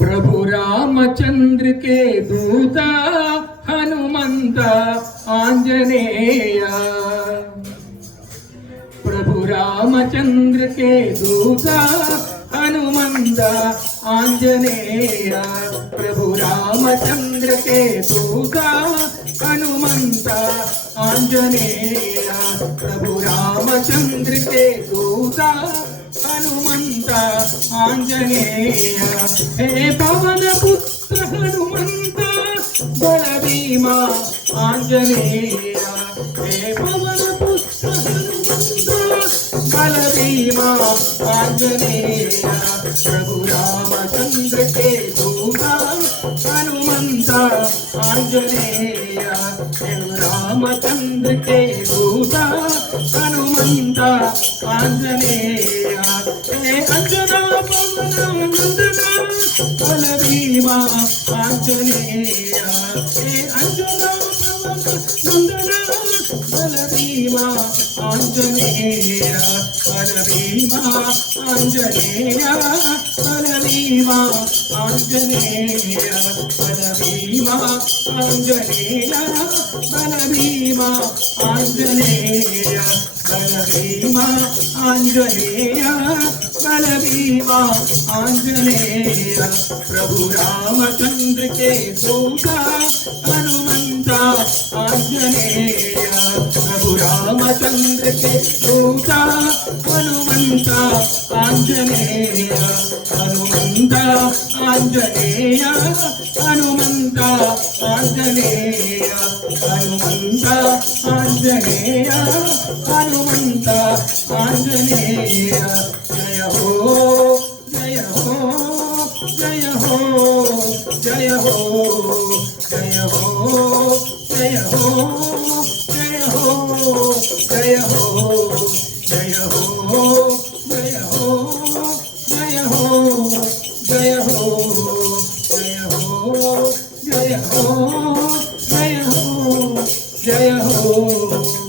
प्रभु रामचंद्र के दूता हनुमंत आंजनेय। प्रभु रामचंद्र के दूता हनुमंत आंजनेय। प्रभु रामचंद्र के दूता हनुमंत आंजनेय। प्रभु रामचंद्र के दूता हनुमंत आंजनेय। हे पवन पुत्र हनुमंत बल भीमा आंजनेय। हे पवन पुत्र हनुमंत बल भीमा आंजनेय। प्रभु रामचंद्र के दूता हनुमंत आंजनेय। प्रभु रामचंद्र के दूता हनुमंत आंजनेय। हे अंजना पवन नंदना बल भीमा आंजनेय। हे अंजना पवन नंदना बल भीमा आंजनेय। बल भीमा आंजनेय। बल भीमा आंजनेय। बल भीमा आंजनेय। बल भीमा आंजनेय। बल भीमा आंजनेय। बल भीमा आंजनेय। प्रभु रामचंद्र के दूता हनुमंत आंजनेय। प्रभु रामचंद्र के दूता हनुमंत आंजनेय। हनुमंत आंजनेय। हनुमंत आंजनेय। हनुमंत आंजनेय। हनुमंत आंजनेय। जय हो जय हो जय हो जय हो जय हो जय हो जय हो जय हो जय हो जय हो जय हो जय हो जय हो जय हो जय हो जय हो।